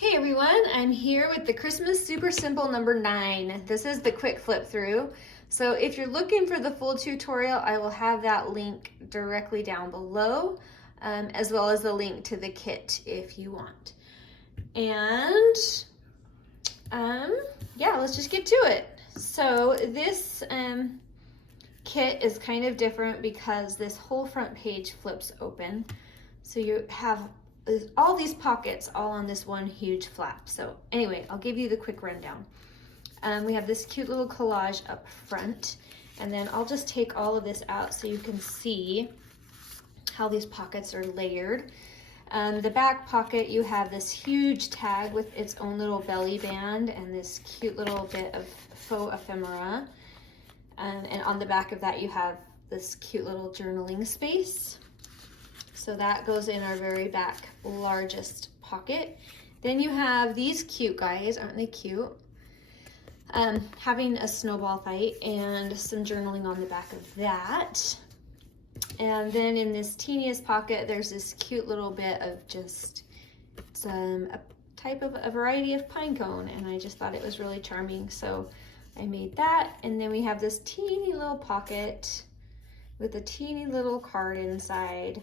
Hey everyone, I'm here with the Christmas Super Simple number 9. This is the quick flip through. So if you're looking for the full tutorial, I will have that link directly down below, as well as the link to the kit if you want. And yeah, let's just get to it. So this kit is kind of different because this whole front page flips open. So you have all these pockets all on this one huge flap. So anyway, I'll give you the quick rundown. We have this cute little collage up front, and then I'll just take all of this out so you can see how these pockets are layered. The back pocket, you have this huge tag with its own little belly band and this cute little bit of faux ephemera. And on the back of that, you have this cute little journaling space. So that goes in our very back largest pocket. Then you have these cute guys, aren't they cute? Having a snowball fight and some journaling on the back of that. And then in this teeniest pocket, there's this cute little bit of just a type of a variety of pine cone, and I just thought it was really charming, so I made that. And then we have this teeny little pocket with a teeny little card inside.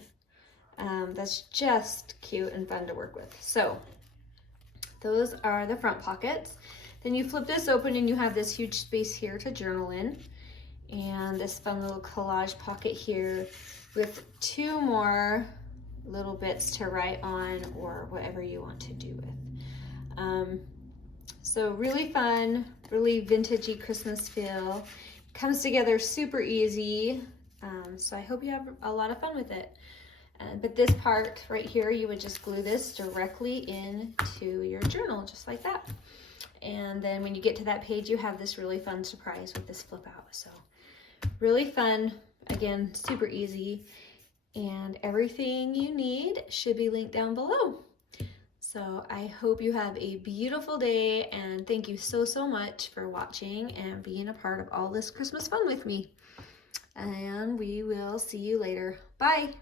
That's just cute and fun to work with. So those are the front pockets. Then you flip this open and you have this huge space here to journal in, and this fun little collage pocket here with two more little bits to write on or whatever you want to do with. So really fun, really vintagey Christmas feel. Comes together super easy. So I hope you have a lot of fun with it. But this part right here, you would just glue this directly into your journal, just like that. And then when you get to that page, you have this really fun surprise with this flip out. So really fun, again, super easy. And everything you need should be linked down below. So I hope you have a beautiful day, and thank you so much for watching and being a part of all this Christmas fun with me. And we will see you later. Bye.